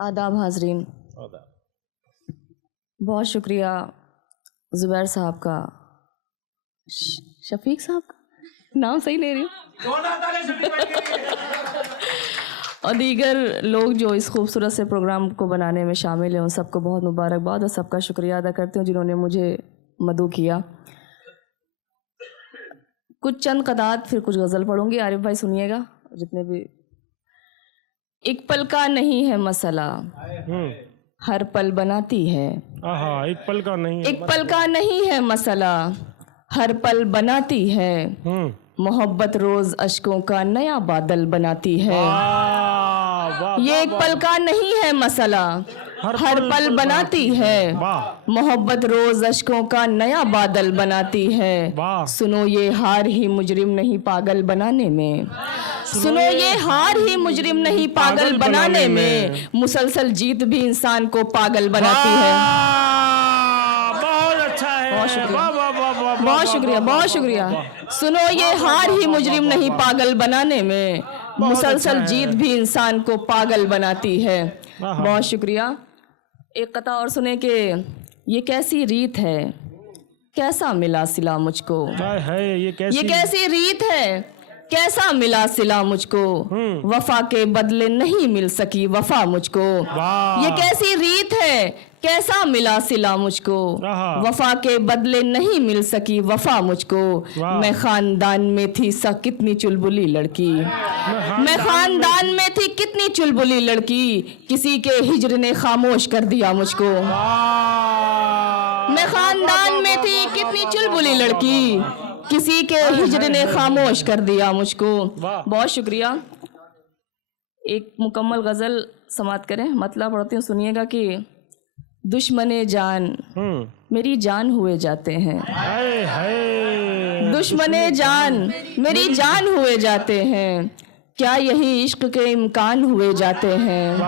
आदाब हाजरीन, बहुत शुक्रिया ज़ुबैर साहब का, शफीक साहब का नाम सही ले रही हूँ, और दीगर लोग जो इस खूबसूरत से प्रोग्राम को बनाने में शामिल हैं, उन सबको बहुत मुबारकबाद और सबका शुक्रिया अदा करती हूँ जिन्होंने मुझे मदऊ किया। कुछ चंद क़तात, फिर कुछ गज़ल पढ़ूंगी। आरिफ भाई सुनिएगा, जितने भी। एक पल का नहीं है मसला, हर पल बनाती है। एक पल का नहीं, एक पल का नहीं है मसला, हर पल बनाती है। मोहब्बत रोज अश्कों का नया बादल बनाती है। ये एक पल का नहीं है मसला, हर पल बनाती है। मोहब्बत रोज अश्कों का नया बादल बनाती है। सुनो ये हार ही मुजरिम नहीं पागल बनाने में, सुनो ये हार ही मुजरिम नहीं पागल बनाने में। मुसलसल जीत भी इंसान को पागल बनाती है। बहुत अच्छा है, बहुत शुक्रिया, बहुत शुक्रिया, बहुत शुक्रिया। सुनो ये हार ही मुजरिम नहीं पागल बनाने में, मुसलसल जीत भी इंसान को पागल बनाती है। बहुत शुक्रिया। एक कथा और सुने कि ये कैसी रीत है, कैसा मिला सिला मुझको। ये कैसी रीत है, कैसा मिला सिला मुझको। वफा के बदले नहीं मिल सकी वफा मुझको। ये कैसी रीत है, कैसा मिला सिला मुझको। वफा के बदले नहीं मिल सकी वफा मुझको। मैं खानदान में थी सा कितनी चुलबुली लड़की, मैं खानदान में थी कितनी चुलबुली लड़की। किसी के हिज्र ने खामोश कर दिया मुझको। मैं खानदान में थी कितनी चुलबुली लड़की, किसी के हिज्र ने खामोश कर दिया मुझको। बहुत शुक्रिया। एक मुकम्मल गज़ल समात करें, मतलब पढ़ती हूँ, सुनिएगा कि दुश्मने जान मेरी जान हुए जाते हैं। दुश्मने जान मेरी जान हुए जाते हैं, क्या यही इश्क के इम्कान हुए जाते हैं।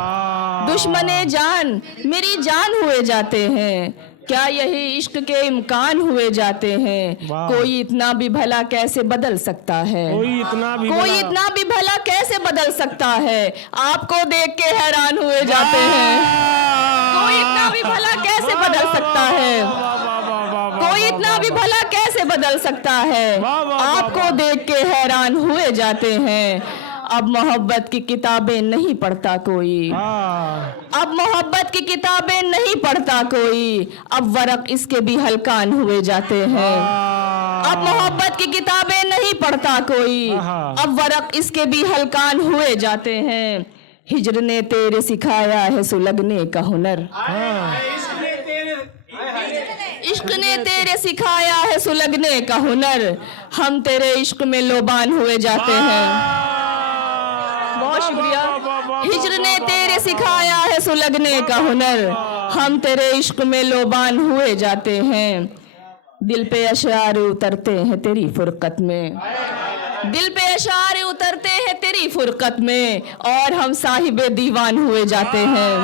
दुश्मने जान मेरी जान हुए जाते हैं, क्या यही इश्क के इम्कान हुए जाते हैं। कोई इतना भी भला कैसे बदल सकता है, कोई इतना भी भला कैसे बदल सकता है। आपको देख के हैरान हुए जाते हैं। कोई इतना भी भला कैसे बदल सकता है, कोई इतना भी भला कैसे बदल सकता है। आपको देख के हैरान हुए जाते हैं। अब मोहब्बत की किताबें नहीं पढ़ता कोई, अब मोहब्बत की किताबें नहीं पढ़ता कोई। अब वरक इसके भी हलकान हुए जाते हैं। अब मोहब्बत की किताबें नहीं पढ़ता कोई, अब वरक इसके भी हलकान हुए जाते हैं। हिज्र ने तेरे सिखाया है सुलगने का हुनर, इश्क ने तेरे सिखाया है सुलगने का हुनर। हम तेरे इश्क में लोबान हुए जाते हैं। बहुत शुक्रिया। हिज्र ने तेरे सिखाया है सुलगने का हुनर, हम तेरे इश्क में लोबान हुए जाते हैं। दिल पे अशार उतरते हैं तेरी फुरकत में, दिल पे अशार उतरते हैं तेरी फुरकत में, और हम साहिबे दीवान हुए जाते हैं।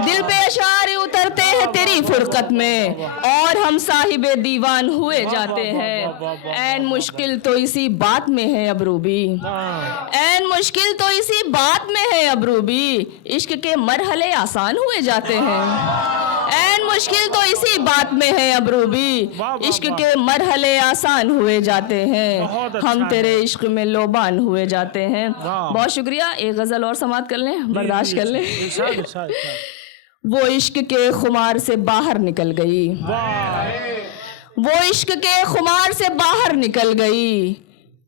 दिल पे अशार उतरते हैं तेरी फुरकत में, और हम साहिबे दीवान हुए जाते हैं। ऐन मुश्किल तो इसी बात में है अबरूबी, ऐन मुश्किल तो इसी बात में है अबरूबी। इश्क के मरहले आसान हुए जाते हैं। ऐन मुश्किल तो इसी बात में है अबरूबी, इश्क के मरहले आसान हुए जाते हैं। हम तेरे इश्क में लोबान हुए जाते हैं। बहुत शुक्रिया। एक गज़ल और समात कर लें, बर्दाश्त कर लें। वो इश्क के खुमार से बाहर निकल गई, वो इश्क के खुमार से बाहर निकल गई।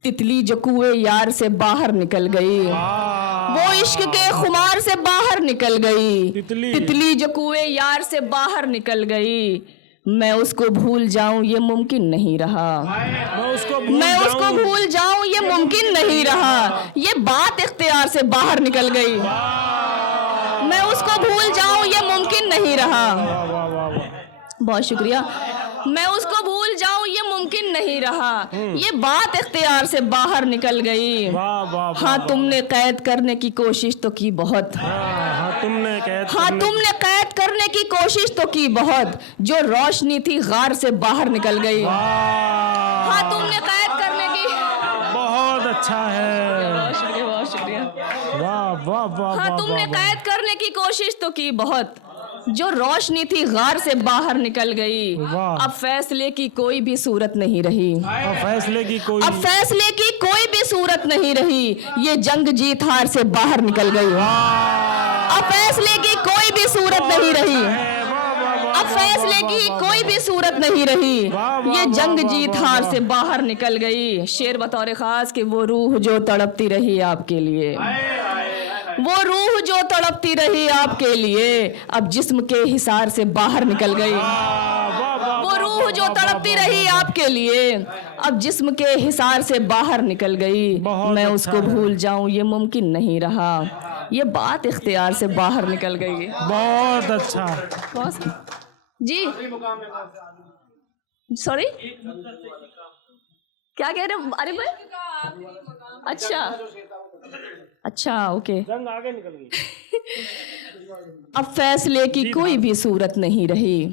तितली जो कुएं यार से बाहर निकल गई, वो इश्क के खुमार से बाहर निकल गई। तितली जो कुएं यार से बाहर निकल गई। मैं उसको भूल जाऊं ये मुमकिन नहीं रहा, मैं उसको भूल जाऊं ये मुमकिन नहीं रहा। ये बात इख्तियार से बाहर निकल गई। मैं उसको भूल जाऊं ये मुमकिन नहीं रहा। बहुत शुक्रिया। मैं उसको भूल जाऊं ये मुमकिन नहीं रहा, ये बात इख्तियार से बाहर निकल गई। हाँ तुमने कैद करने की कोशिश तो की बहुत, हाँ तुमने कैद करने की कोशिश तो की बहुत, जो रोशनी थी गार से बाहर निकल गई। हाँ तुमने कैद करने की, बहुत अच्छा है। बहुत शुक्रिया। वाह वाह वाह हाँ, वाह, तुमने वाह, कैद करने की कोशिश तो की बहुत, जो रोशनी थी गार से बाहर निकल गई। वाह। अब फैसले की कोई भी सूरत नहीं रही, अब फैसले की कोई अब फैसले की कोई भी सूरत नहीं रही, ये जंग जीत हार से बाहर निकल गई। अब फैसले की कोई भी सूरत नहीं रही, अब फैसले की कोई भी सूरत नहीं रही, ये जंग जीत हार से बाहर निकल गई। शेर बतौर खास कि वो रूह जो तड़पती रही आपके लिए, वो रूह जो तड़पती रही आपके लिए, अब जिस्म के हिसार से बाहर निकल गई। वो रूह जो तड़पती रही आपके लिए, अब जिस्म के हिसार से बाहर निकल गई। मैं उसको भूल जाऊं ये मुमकिन नहीं रहा, ये बात इख्तियार से बाहर निकल गई। बहुत अच्छा। जी सॉरी, क्या कह रहे हो? अरे भाई, अच्छा ओके। जंग आगे निकल गई। अब फैसले की कोई भी सूरत नहीं रही,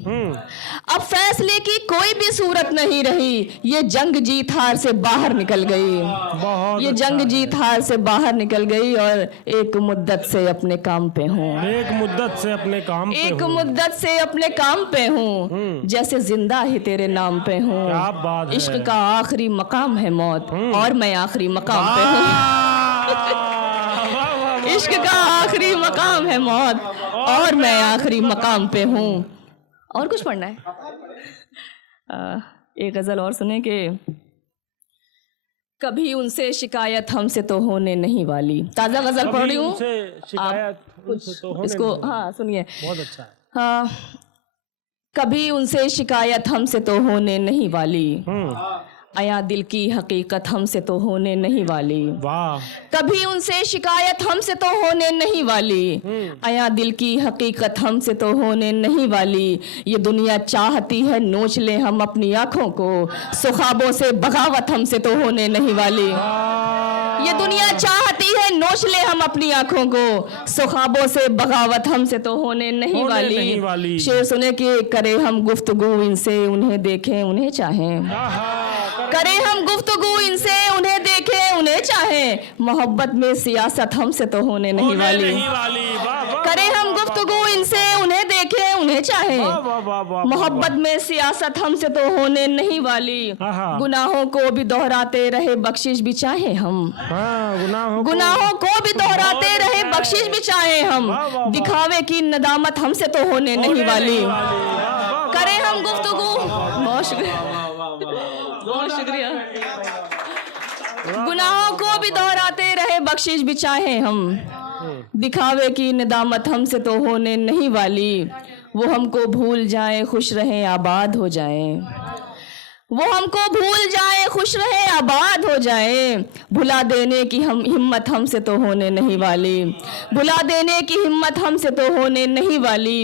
अब फैसले की कोई भी सूरत नहीं रही, ये जंग जीत हार से बाहर निकल गई। बहुत ये जंग जीत हार से बाहर निकल गई और एक मुद्दत से अपने काम पे हूँ, एक मुद्दत से अपने काम पे एक हूँ। मुद्दत से अपने काम पे हूँ, जैसे जिंदा ही तेरे नाम पे हूँ। क्या बात है। इश्क का आखिरी मकाम है मौत, और मैं आखिरी मकाम पे हूँ। इश्क का आखिरी मकाम है मौत, और मैं आखिरी मकाम पे हूँ। और कुछ पढ़ना है? एक गजल और सुने कि कभी उनसे शिकायत हमसे तो होने नहीं वाली। ताजा गजल पढ़ रही हूँ, शिकायत कुछ तो होने इसको नहीं। हाँ सुनिए। बहुत अच्छा है। हाँ, कभी उनसे शिकायत हमसे तो होने नहीं वाली, आया दिल की हकीकत हमसे तो होने नहीं वाली। वाह। कभी उनसे शिकायत हमसे तो होने नहीं वाली, आया दिल की हकीकत हमसे तो होने नहीं वाली। ये दुनिया चाहती है नोच ले हम अपनी आंखों को, सुखाबों से बगावत हमसे तो होने नहीं वाली। ये दुनिया चाहती है नोच ले हम अपनी आंखों को, सुखाबों से बगावत हमसे तो होने नहीं वाली। शेर सुने कि करे हम गुफ्तगू इनसे उन्हें देखें उन्हें चाहें, करे हम गुफ्तगू इनसे उन्हें देखें उन्हें चाहें, मोहब्बत में सियासत हमसे तो होने नहीं वाली। करे हम गुफ्तगू इनसे उन्हें देखें उन्हें चाहें, मोहब्बत में सियासत हमसे तो होने नहीं वाली। गुनाहों को भी दोहराते रहे बख्शिश भी चाहे हम, गुनाहों को भी दोहराते रहे बख्शिश भी चाहे हम, दिखावे की नदामत हमसे तो होने नहीं वाली। करे हम गुफ्तगू, बहुत शुक्रिया, बहुत शुक्रिया। गुनाहों को भी दोहराते रहे बख्शिश भी चाहे हम, दिखावे की नदामत हमसे तो होने नहीं वाली। वो हमको भूल जाए खुश रहे आबाद हो जाए, वो हमको भूल जाए खुश रहे आबाद हो जाए, भुला देने की हम हिम्मत हमसे तो होने नहीं वाली, भुला देने की हिम्मत हमसे तो होने नहीं वाली।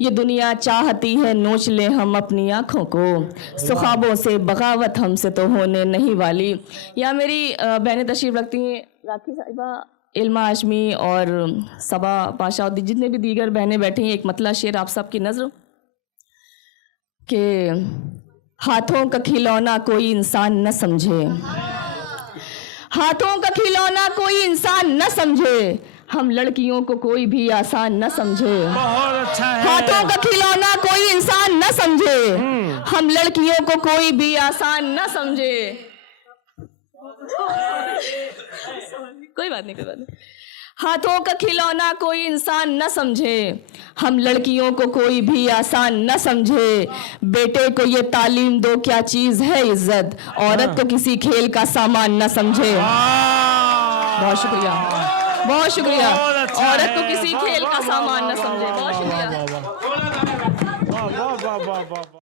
ये दुनिया चाहती है नोच ले हम अपनी आँखों को, सुखाबों से बगावत हमसे तो होने नहीं वाली। या मेरी बहनें तशरीफ़ रखती हैं, राखी साहिबा, इल्मा हाशमी और सबा पाशा और जितने भी दीगर बहनें बैठी हैं। एक मतला शेर आप सब की नज़र के हाथों का खिलौना कोई इंसान न समझे, हाथों का खिलौना कोई इंसान न समझे, हम लड़कियों को कोई भी आसान न समझे। बहुत अच्छा है। हाथों का खिलौना कोई इंसान न समझे, हम लड़कियों को कोई भी आसान न समझे। कोई बात नहीं, कोई बात नहीं। हाथों का खिलौना कोई इंसान न समझे, हम लड़कियों को कोई भी आसान न समझे। बेटे को ये तालीम दो क्या चीज़ है इज्जत, औरत को किसी खेल का सामान न समझे। बहुत शुक्रिया, बहुत शुक्रिया। औरत को किसी खेल का सामान न समझे। बहुत शुक्रिया। वाह वाह वाह वाह वाह।